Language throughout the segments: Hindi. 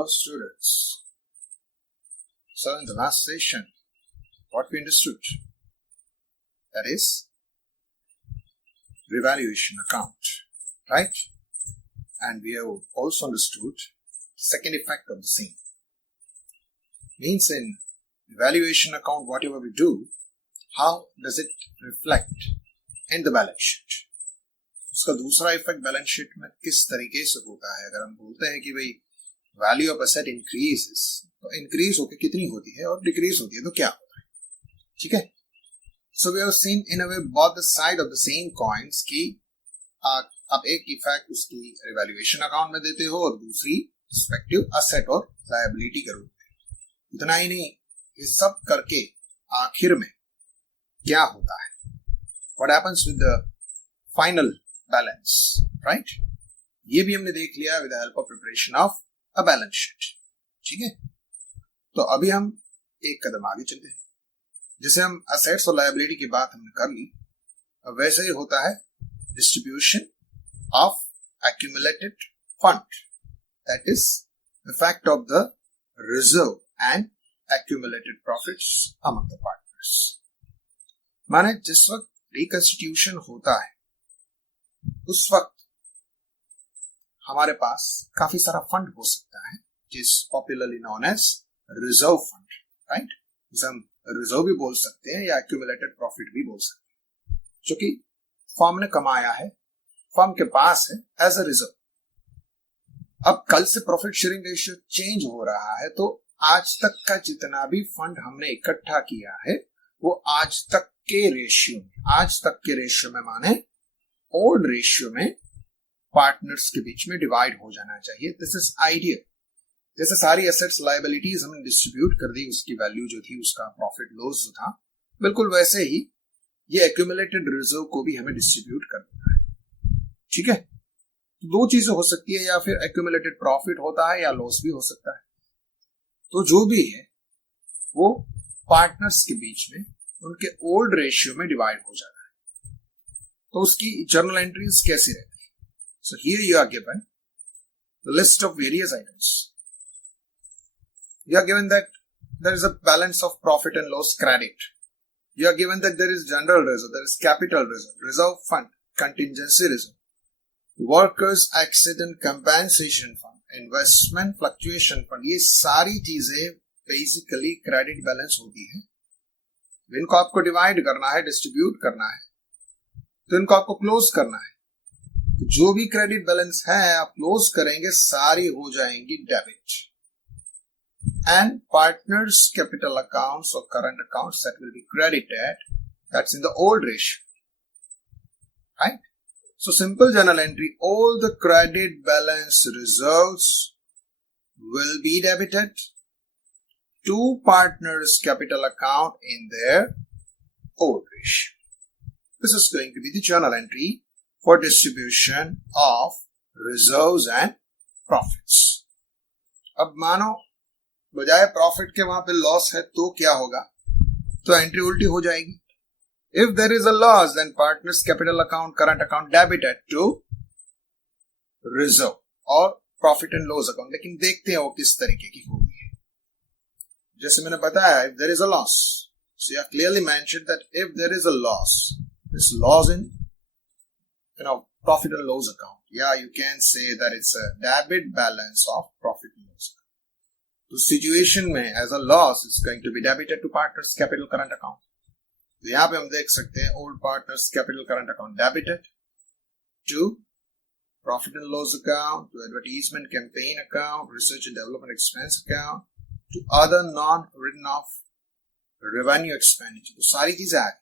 Hello students. So in the last session, what we understood, that is revaluation account, right? And we have also understood second effect of the same. Means in revaluation account, whatever we do, how does it reflect in the balance sheet? उसका दूसरा इफेक्ट बैलेंस शीट में किस तरीके से होता है? अगर हम बोलते हैं कि भाई वैल्यू ऑफ एसेट इंक्रीजेस, तो इंक्रीज होकर कितनी होती है और डिक्रीज होती है तो क्या होता है? ठीक है, so we have seen in a way both the side of the same coins की आप एक इफेक्ट उसकी रिवैल्यूएशन अकाउंट में देते हो और दूसरी रिस्पेक्टिव एसेट और लायबिलिटी के रूप में। इतना ही नहीं, ये सब करके आखिर में क्या होता है? What happens with the final balance, right? ये भी हमने देख लिया with the help of preparation of a balance sheet. ठीक है, तो अभी हम एक कदम आगे चलते हैं। जैसे हम असेट्स और लायबिलिटी की बात हमने कर ली, अब वैसे ही होता है distribution of accumulated fund, that is effect of the reserve and accumulated profits among the partners. माने जिस वक्त रिकंस्टिट्यूशन होता है उस वक्त हमारे पास काफी सारा फंड हो सकता है, जिस popularly known as reserve fund, right? जिसे हम रिजर्व भी बोल सकते हैं या एक्यूमुलेटेड प्रॉफिट भी बोल सकते हैं, जो कि फर्म ने कमाया है, फर्म के पास है एज अ रिजर्व। अब कल से प्रॉफिट शेयरिंग रेशियो चेंज हो रहा है, तो आज तक का जितना भी फंड हमने इकट्ठा किया है वो आज तक के रेशियो में माने ओल्ड रेशियो में पार्टनर्स के बीच में डिवाइड हो जाना चाहिए। This is ideal. जैसे सारी एसेट्स लायबिलिटीज हमने डिस्ट्रीब्यूट कर दी, उसकी वैल्यू जो थी, उसका प्रॉफिट लॉस जो था, बिल्कुल वैसे ही ये एक्यूमुलेटेड रिजर्व को भी हमें डिस्ट्रीब्यूट कर देना है। ठीक है, दो चीजें हो सकती है, या फिर एक्यूमुलेटेड प्रॉफिट होता है या लॉस भी हो सकता है। तो जो भी है वो पार्टनर्स के बीच में उनके ओल्ड रेशियो में डिवाइड हो जाता है। तो उसकी जर्नल एंट्रीज कैसी रहती है? So here you are given the list of various items. You are given that there is a balance of profit and loss credit. You are given that there is general reserve, there is capital reserve, reserve fund, contingency reserve, workers accident compensation fund, investment fluctuation fund. ये सारी चीजें बेसिकली क्रेडिट बैलेंस होती है। इनको आपको डिवाइड करना है, डिस्ट्रीब्यूट करना है, तो इनको आपको क्लोज करना है। तो जो भी क्रेडिट बैलेंस है आप क्लोज करेंगे, सारी हो जाएंगी debit. And partners capital accounts और current accounts that will be credited, that's in the old ratio, right? So simple journal entry, all the credit balance reserves will be debited to partners capital account in their old ratio. This is going to be the journal entry for distribution of reserves and profits. अब मानो बजाय प्रॉफिट के वहां पे लॉस है, तो क्या होगा? तो एंट्री उल्टी हो जाएगी। If there is a loss, then partners capital account, current account debited to reserve और profit and loss account। लेकिन देखते हैं वो किस तरीके की होगी। जैसे मैंने बताया, if there is a loss, so you have clearly mentioned that if there is a loss, this loss in profit and loss account, yeah, you can say that it's a debit balance of profit and loss account. तो सिचुएशन में as a loss is going to be debited to partners capital current account. तो यहाँ पे हम देख सकते हैं old partners capital current account debited to profit and loss account, to advertisement campaign account, research and development expense account, to other non written off revenue expenditure. तो सारी चीजें आ गई।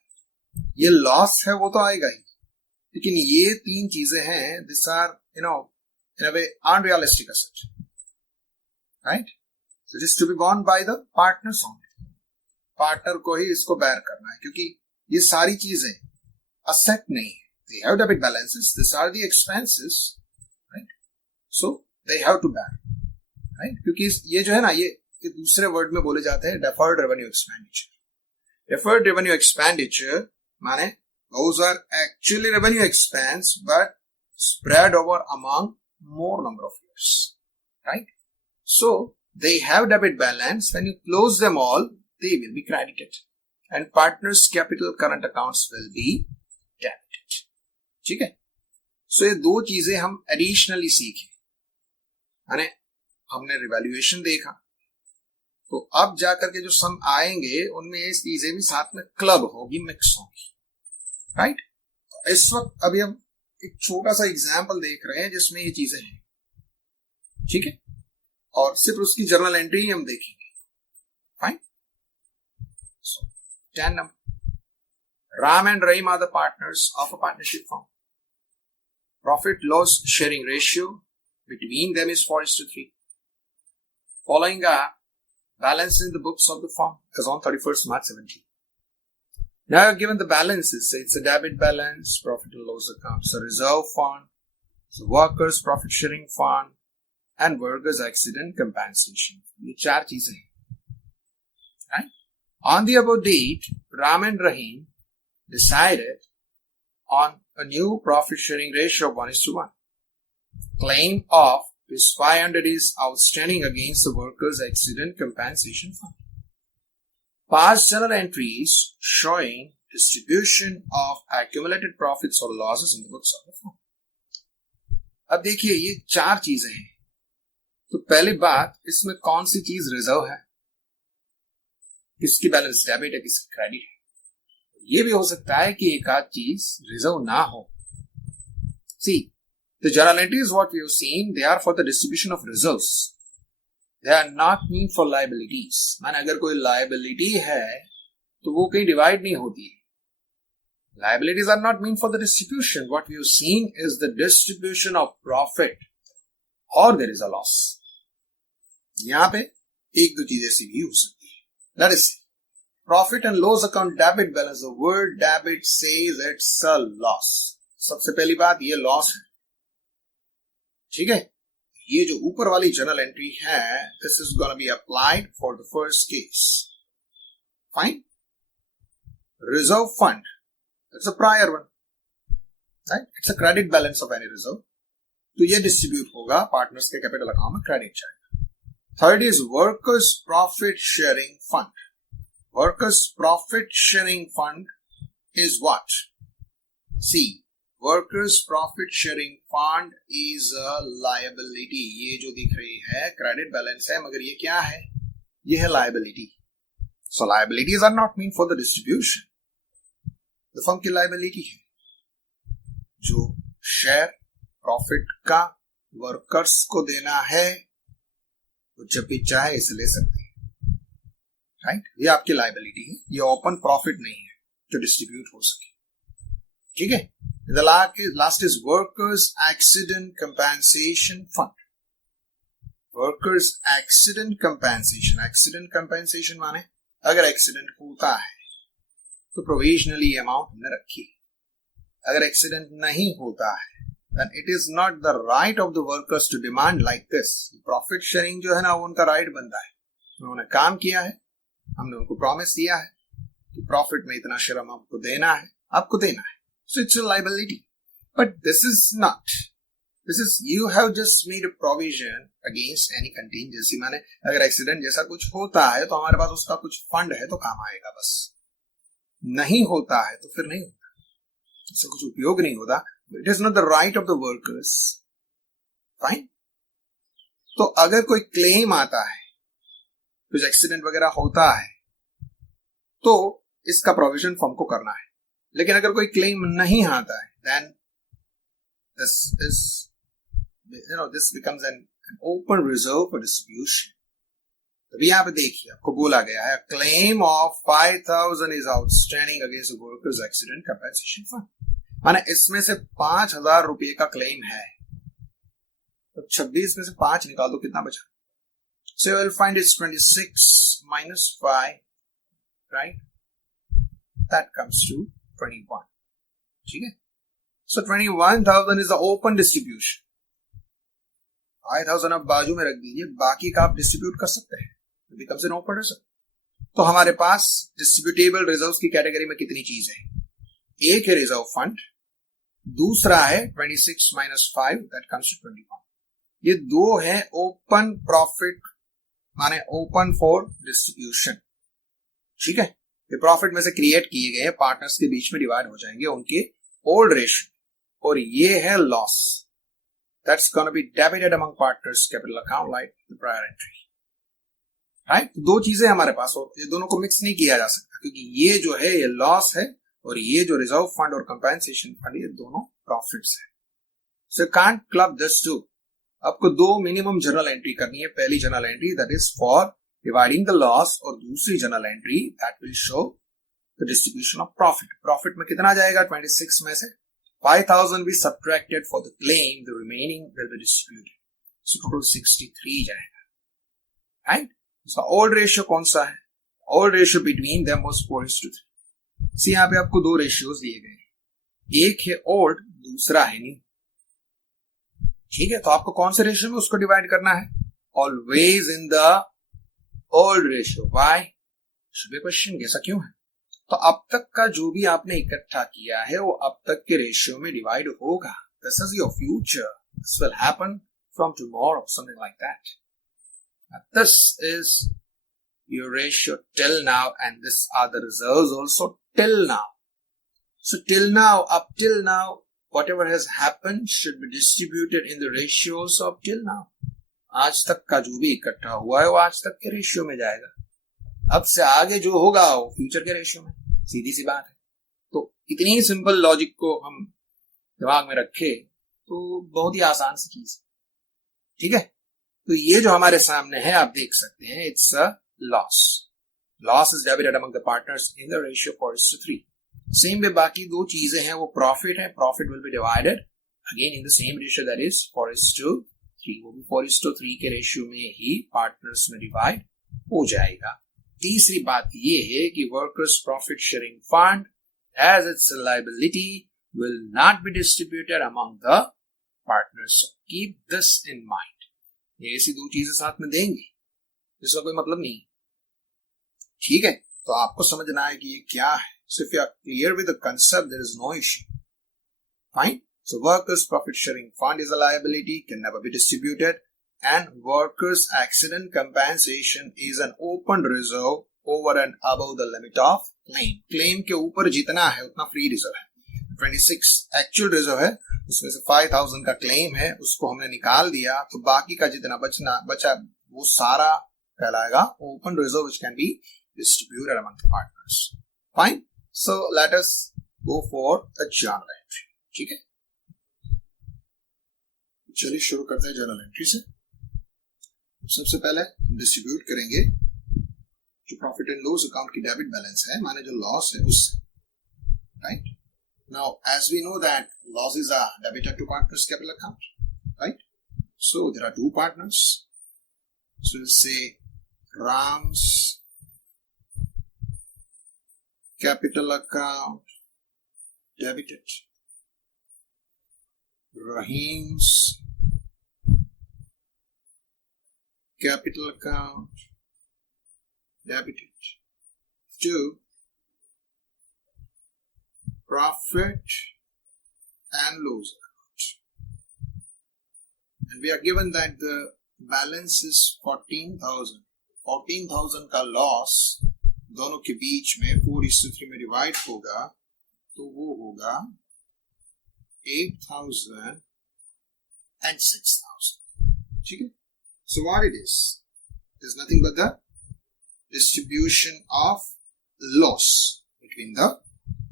ये लॉस है वो तो आएगा ही, लेकिन ये तीन चीजें हैं, this are in a way unrealistic asset, right? So it is to be borne by the partners only. Partner को ही इसको बेयर करना है, क्योंकि ये सारी चीजें असेट नहीं है। They have debit balances, this are the expenses, right? So they have to bear, right? क्योंकि ये जो है ना, ये दूसरे वर्ड में बोले जाते हैं deferred revenue expenditure. Deferred revenue expenditure माने those are actually revenue expense but spread over among more number of years, right? So they have debit balance. When you close them all, they will be credited. And partners capital current accounts will be debited. ठीक है? So ये दो चीजें हम एडिशनली सीखे. यानी हमने रिवैल्यूएशन देखा, तो अब जाकर के जो सम आएंगे उनमें ये चीजें भी साथ में क्लब होगी, मिक्स होगी. राइट? इस वक्त अभी हम एक छोटा सा एग्जाम्पल देख रहे हैं जिसमें ये चीजें हैं. ठीक है? और सिर्फ उसकी जर्नल एंट्री ही हम देखेंगे. Fine. So 10 number. Ram and Rahim are the partners of a partnership firm. Profit loss sharing ratio between them is 4:3. Following are balance in the books of the firm as on 31st March 17. Now given the balances, it's a debit balance, profit and loss account, so reserve fund, so workers profit sharing fund, and workers accident compensation. ये चार चीजें हैं. Right? On the above date, Ram and Rahim decided on a new profit sharing ratio of 1:1. Claim of this 500 is outstanding against the workers accident compensation fund. Past journal entries showing distribution of accumulated profits or losses in the books of the firm. अब देखिए ये चार चीजें हैं. तो पहली बात, इसमें कौन सी चीज रिजर्व है, किसकी बैलेंस डेबिट है, किसकी क्रेडिट है. ये भी हो सकता है कि एक आध चीज रिजर्व ना हो. See the journal entries what we have seen, they are for the distribution of reserves, they are not meant for liabilities. माने अगर कोई लायबिलिटी है तो वो कहीं डिवाइड नहीं होती है. Liabilities are not meant for the distribution. What we have seen is the distribution of profit or there is a loss. यहां पे एक दो चीजें से भी हो सकती है. Let us see. Profit and loss account debit balance. The word debit says it's a loss. सबसे पहली बात ये लॉस है. ठीक है? ये जो ऊपर वाली जर्नल एंट्री है, this is going to be applied for the first case. Fine. Reserve fund. It's a prior one, right? It's a credit balance of any reserve. तो ये डिस्ट्रीब्यूट होगा पार्टनर्स के कैपिटल अकाउंट में, क्रेडिट जाएगा. Third is workers profit sharing fund. Workers profit sharing fund is what? See workers profit sharing fund is a liability. ये जो दिख रही है क्रेडिट बैलेंस है, मगर ये क्या है? ये है liability. So liabilities are not meant for the distribution. तो फर्म की लायबिलिटी है जो शेयर प्रॉफिट का वर्कर्स को देना है, वो जब भी चाहे इसे ले सकते हैं. राइट? ये आपकी लायबिलिटी है. ये ओपन प्रॉफिट नहीं है जो डिस्ट्रीब्यूट हो सके. ठीक है? The last is workers accident compensation fund. Workers accident compensation. Accident compensation माने अगर एक्सीडेंट होता है तो प्रोविजनली अमाउंट हमने रखी. अगर एक्सीडेंट नहीं होता है then it is not the right of the workers to demand like this. Profit sharing जो है ना, वो उनका राइट बनता है. उन्होंने काम किया है, हमने उनको प्रॉमिस दिया है कि प्रॉफिट में इतना शेयर हम आपको देना है, आपको देना है. So it's a liability. But this is not. This is you have just made a provision against any contingency. माने अगर एक्सीडेंट जैसा कुछ होता है तो हमारे पास उसका कुछ फंड है तो काम आएगा. बस नहीं होता है तो फिर नहीं होता, इससे कुछ उपयोग नहीं होता. It is not the right of the workers. Fine. तो अगर कोई क्लेम आता है, कुछ एक्सीडेंट वगैरह होता है, तो इसका प्रोविजन फर्म को करना है. लेकिन अगर कोई क्लेम नहीं आता है, then this becomes an open reserve for distribution. तभी यहां पे देखिए आपको बोला गया है claim of 5,000 is outstanding against workers accident compensation fund. माने इसमें से 5,000 रुपए का क्लेम है, तो 26 में से 5 निकाल दो, कितना बचा? So you will find it's 26 minus 5, right? That comes to 21. ठीक है? So 21,000 is the open distribution. 5,000 आप बाजू में रख दीजिए, बाकी का आप डिस्ट्रीब्यूट कर सकते हैं. It becomes an open reserve. तो हमारे पास डिस्ट्रीब्यूटेबल रिजर्व्स की कैटेगरी में कितनी चीज है? एक है रिजर्व फंड, दूसरा है 26 minus 5, that comes to 21. ये दो है ओपन प्रॉफिट, माने ओपन फॉर डिस्ट्रीब्यूशन, ठीक है। ये प्रॉफिट में से क्रिएट किए गए पार्टनर्स के बीच में डिवाइड हो जाएंगे उनके ओल्ड रेशियो, और ये है loss that's gonna be debited among partners capital account like the prior entry, right. दो चीजें हमारे पास, और ये दोनों को मिक्स नहीं किया जा सकता, क्योंकि ये जो है ये लॉस है, और ये जो रिजर्व फंड और कंपेंसेशन फंड ये दोनों प्रॉफिट्स है। So can't club this two. आपको दो मिनिमम जर्नल एंट्री करनी है। पहली journal entry that is for dividing the loss, और दूसरी journal entry that will show the distribution of profit. Profit में कितना जाएगा 26 में से 5000 be subtracted for the claim, the remaining will be distributed, so total 63 जाएगा, राइट। उसका ओल्ड रेशियो कौन सा है? Old ratio between them was 4:3। सी यहाँ पे आपको दो रेशियोज दिए गए हैं, एक है ओल्ड, दूसरा है न्यू, ठीक है। तो आपको कौन से रेशियो में उसको डिवाइड करना है? Always in the old ratio. Why? Should be question, ऐसा क्यों है? तो अब तक का जो भी आपने इकट्ठा किया है वो अब तक के रेशियो में डिवाइड होगा। This is your future, this will happen from tomorrow, something like that. This is your ratio till now, and this are the reserves also till now. So till now, up till now, whatever has happened should be distributed in the ratios of till now. आज तक का जो भी इकट्ठा हुआ है वो आज तक के रेशियो में जाएगा। अब से आगे जो होगा वो फ्यूचर के रेशियो में, सीधी सी बात है। तो इतनी सिंपल लॉजिक को हम दिमाग में रखे तो बहुत ही आसान सी चीज, ठीक है। तो ये जो हमारे सामने है आप देख सकते हैं, it's a loss. Loss is debited among the partners in the ratio 4:3। Same way बाकी दो चीजें हैं वो प्रॉफिट है, profit will be divided again in the same ratio that is 4:3। वो भी 4:3 के रेशियो में ही पार्टनर्स में डिवाइड हो जाएगा। तीसरी बात ये है कि workers profit sharing fund as it's liability will not be distributed among the partners. Keep this in mind. ये ऐसी दो चीजें साथ में देंगे जिसका कोई मतलब नहीं, ठीक है। तो आपको समझना है कि ये क्या है। So if you are clear with the concept there is no issue, fine. So workers profit sharing fund is a liability, can never be distributed, and workers accident compensation is an open reserve over and above the limit of claim. Claim के ऊपर जितना है उतना फ्री रिजर्व है। 26 एक्चुअल रिजर्व है, उसमें से 5000 का क्लेम है, उसको हमने निकाल दिया, तो बाकी का जितना बचा वो सारा कहलाएगा open reserve which can be distributed among the partners. Fine. So let us go for the journal entry, ठीक है। चलिए शुरू करते हैं जर्नल एंट्री से। सबसे पहले डिस्ट्रीब्यूट करेंगे जो प्रॉफिट एंड लॉस अकाउंट की डेबिट बैलेंस है, माने जो लॉस है उससे, right. Now, as we know that losses are debited to partners' capital account, right? So there are two partners. So we'll say Ram's capital account debited, Rahim's capital account debited to profit and loss account, and we are given that the balance is 14,000. 14,000 का लॉस दोनों के बीच में 4:3 में डिवाइड होगा, तो वो होगा 8,000 and 6,000, ठीक है। So what it is nothing but the distribution of loss between the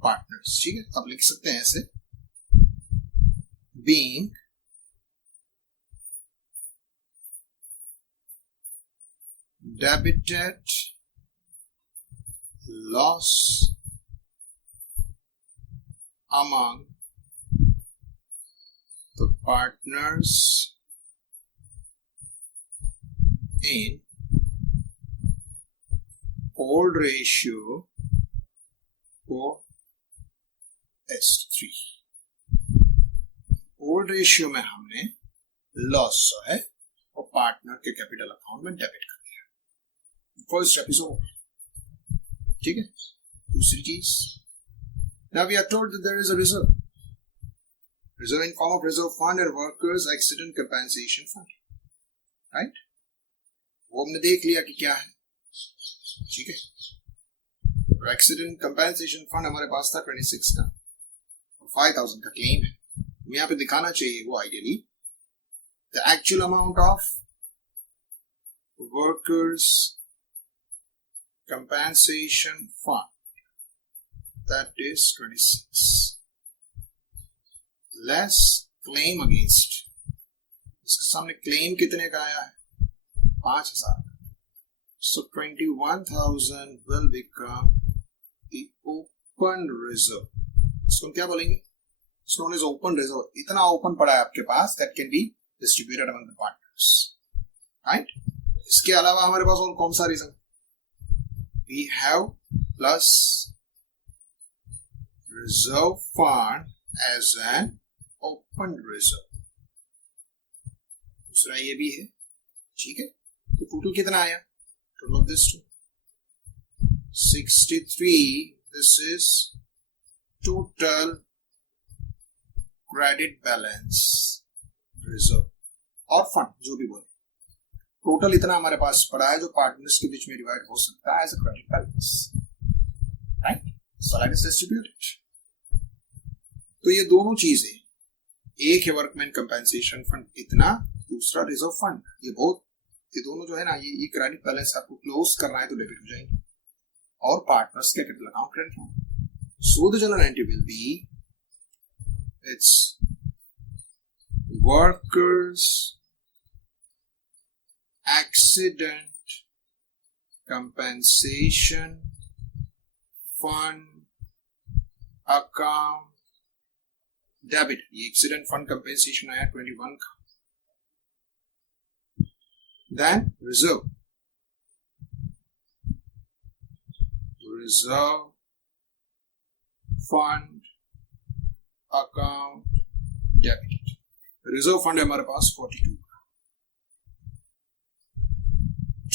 partners, ठीक है। अब लिख सकते हैं ऐसे, being debited loss among the partners in old ratio for S3। Old ratio में हमने लॉस जो है वो पार्टनर के कैपिटल अकाउंट में डेबिट कर दिया। फर्स्ट स्टेप इज ओवर, ठीक है। दूसरी चीज, now we are told that there is a reserve in form of reserve fund and workers accident compensation fund. Right, वो हमने देख लिया कि क्या है, ठीक है। एक्सीडेंट कंपेंसेशन फंड हमारे पास था 26 का, 5000 का क्लेम है। यहाँ पे दिखाना चाहिए वो ideally the actual amount of workers compensation fund, that is 26 less claim against, इसके सामने क्लेम कितने का आया है, 5000। So 21,000 will become the open reserve. इसको क्या बोलेंगे, it's known as open reserve. इतना ओपन पड़ा है आपके पास that can be distributed among the partners, right? इसके अलावा हमारे पास और कौन सा reason, we have plus reserve fund as an open reserve, दूसरा ये भी है, ठीक है। तो टोटल कितना आया, total of this two 63, this is total credit balance reserve और फंड जो भी बोले, टोटल इतना हमारे पास पड़ा है जो पार्टनर्स के बीच में डिवाइड हो सकता है as a credit balance, right. So let us distribute it. तो ये दोनों चीजें, एक है वर्कमैन कंपेंसेशन फंड इतना, दूसरा रिजर्व फंड, ये दोनों जो है ना, ये क्रेडिट बैलेंस आपको क्लोज करना है तो डेबिट हो जाएंगे और पार्टनर्स के कैपिटल अकाउंट क्रेडिट होंगे। So the general entry will be it's workers accident compensation fund account debit. ये एक्सीडेंट फंड कंपेंसेशन आया 21 का, then reserve fund account debit। Reserve fund है हमारे पास 42 का,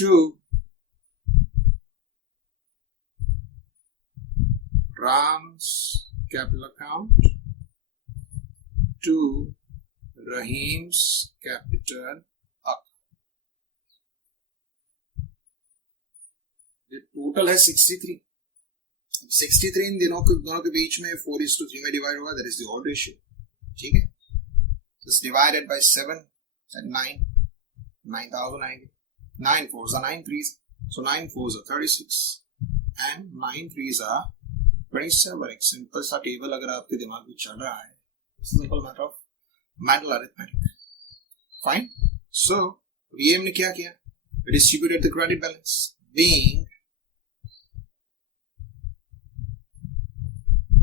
2 Ram's capital account, 2 Rahim's capital account। Total है 63। 63 इन दोनों के बीच में 4:3 में डिवाइड होगा, that is the odd ratio, ठीक है। जस्ट डिवाइडेड बाय 7 एंड 9, 9000 आएंगे, 9 4s are 9 3s, so 9 4s are 36 and 9 3s are 27। एक सिंपल सा टेबल अगर आपके दिमाग में चल रहा है, simple matter of mental arithmetic, fine. So ये हमने क्या किया, distributed the credit balance being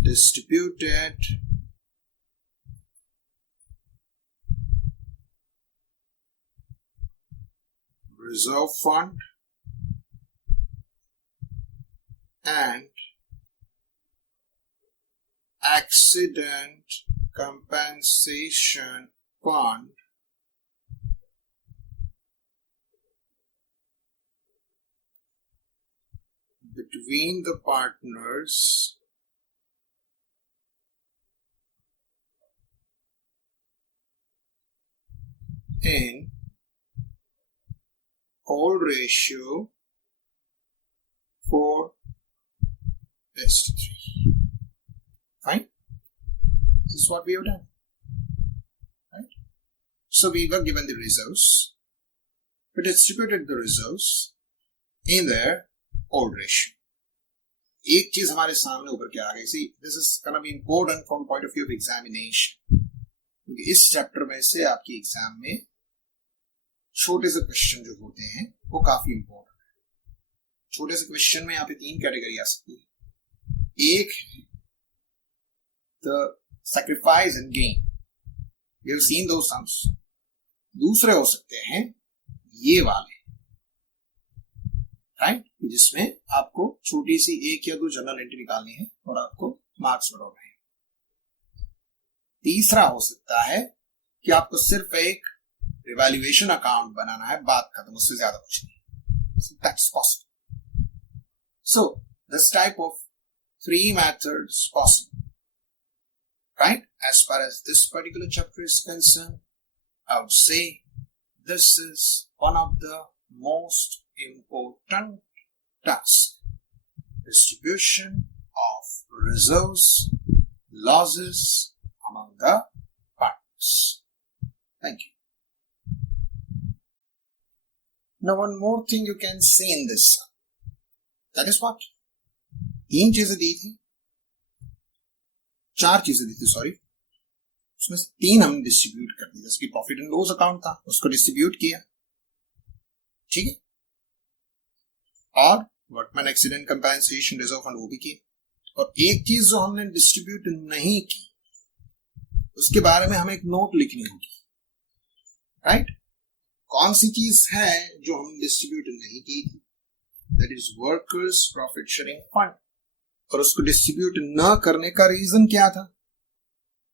distributed reserve fund and accident compensation fund between the partners in old ratio 4:3. Fine. This is what we have done. Right? So we were given the reserves. We distributed the reserves in their old ratio. एक चीज हमारे सामने उभर के आ गई, see this is gonna be important from point of view of examination, क्योंकि इस चैप्टर में से आपके एग्जाम में छोटे से क्वेश्चन जो होते हैं वो काफी इंपॉर्टेंट है। छोटे से क्वेश्चन में यहाँ पे 3 कैटेगरी आ सकती है। एक the sacrifice and gain, we have seen those sums. दूसरे हो सकते हैं ये वाले, राइट, जिसमें आपको छोटी सी 1 या 2 जनरल एंट्री निकालनी है और आपको मार्क्स बढ़ाना है। तीसरा हो सकता है कि आपको सिर्फ एक रिवैल्यूएशन अकाउंट बनाना है, बात खत्म, उससे ज्यादा कुछ नहीं। That's possible. So this type of 3 methods possible, right? As far as this particular chapter is concerned, I would say this is one of the most important tasks. Distribution of reserves, losses among the partners. Thank you. Now one more thing you can see in this. That is what? 3 चीजें दी थी, 4 चीजें दी थी, सॉरी, उसमें से 3 हमने डिस्ट्रीब्यूट कर दी. जैसे कि प्रॉफिट एंड लॉस अकाउंट था, उसको डिस्ट्रीब्यूट किया, ठीक है, और workman accident compensation reserve fund वो भी किया. और एक चीज जो हमने डिस्ट्रीब्यूट नहीं की, उसके बारे में हमें एक नोट लिखनी होगी. राइट? कौन सी चीज है जो हमने डिस्ट्रीब्यूट नहीं की थी? That is workers profit sharing fund. और उसको डिस्ट्रीब्यूट न करने का रीजन क्या था?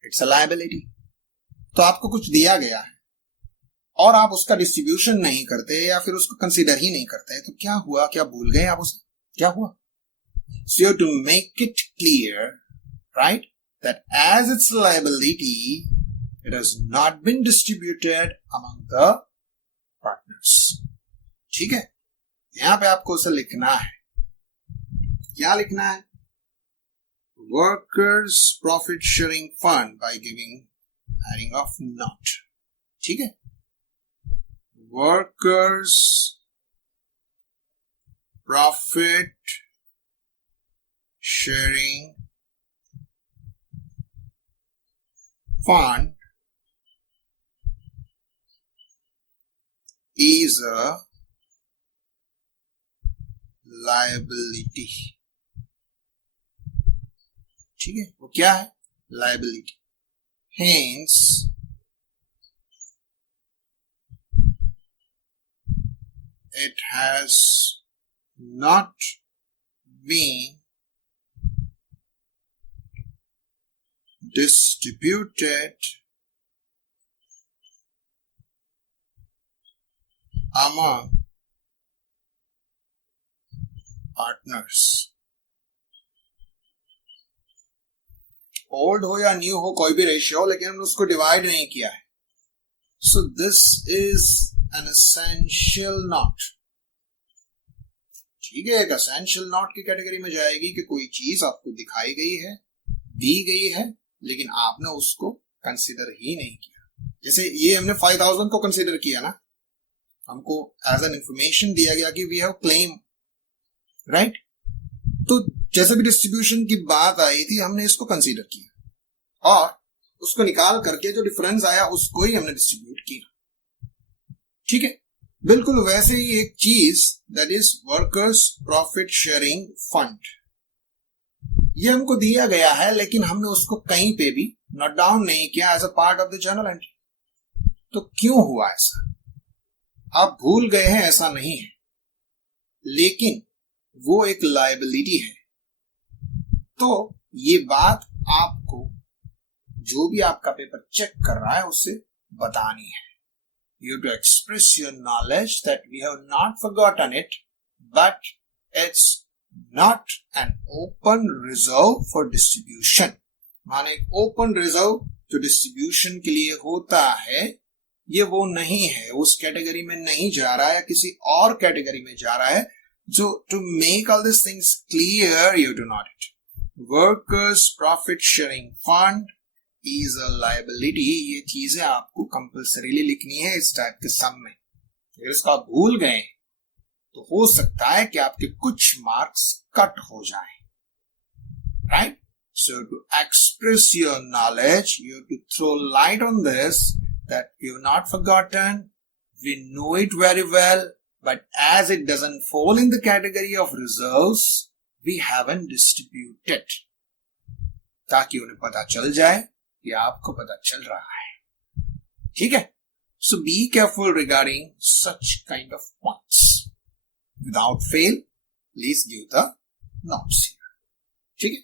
It's a liability. तो आपको कुछ दिया गया है और आप उसका डिस्ट्रीब्यूशन नहीं करते या फिर उसको कंसीडर ही नहीं करते, तो क्या हुआ? क्या भूल गए आप उसे? क्या हुआ? So you have to make it clear, right, that as its liability, it has not been distributed among the partners. ठीक है? यहां पे आपको उसे लिखना है. क्या लिखना है? Workers profit sharing fund by adding of not. ठीक है? Workers profit sharing fund is a liability. ठीक है? वो क्या है? Liability. Hence, it has not been distributed among partners. Old हो या न्यू हो, कोई भी रेशियो हो, लेकिन हमने उसको डिवाइड नहीं किया है. So this is an essential not. ठीक है? एक एसेंशियल नॉट की कैटेगरी में जाएगी कि कोई चीज आपको दिखाई गई है, दी गई है, लेकिन आपने उसको कंसिडर ही नहीं किया. जैसे ये हमने 5000 को कंसिडर किया ना, हमको एज एन इंफॉर्मेशन दिया गया कि वी हैव क्लेम, राइट? तो जैसे भी डिस्ट्रीब्यूशन की बात आई थी, हमने इसको कंसीडर किया और उसको निकाल करके जो डिफरेंस आया उसको ही हमने डिस्ट्रीब्यूट किया. ठीक है? बिल्कुल वैसे ही एक चीज, that is workers profit sharing fund. ये हमको दिया गया है, लेकिन हमने उसको कहीं पे भी नोट डाउन नहीं किया as a part of the journal entry. तो क्यों हुआ ऐसा? आप भूल गए हैं ऐसा नहीं है, लेकिन वो एक लायबिलिटी है. तो ये बात आपको जो भी आपका पेपर चेक कर रहा है उससे बतानी है. You have to express your knowledge that we have not forgotten it, but it's not an open reserve for distribution. माने एक ओपन रिजर्व जो डिस्ट्रीब्यूशन के लिए होता है, ये वो नहीं है, उस कैटेगरी में नहीं जा रहा है, किसी और कैटेगरी में जा रहा है. So to make all these things clear, you do not it. Workers profit sharing fund is a liability. ये चीजें आपको कंपल्सरीली लिखनी है इस टाइप के सम में. अगर इसको आप भूल गए तो हो सकता है कि आपके कुछ मार्क्स कट हो जाएं. Right? So to express your knowledge, you have to throw light on this, that we have not forgotten, we know it very well, but as it doesn't fall in the category of reserves, we haven't distributed. ताकि उन्हें पता चल जाए कि आपको पता चल रहा है. ठीक है? So be careful regarding such kind of points. Without fail, please give the notes here. ठीक है?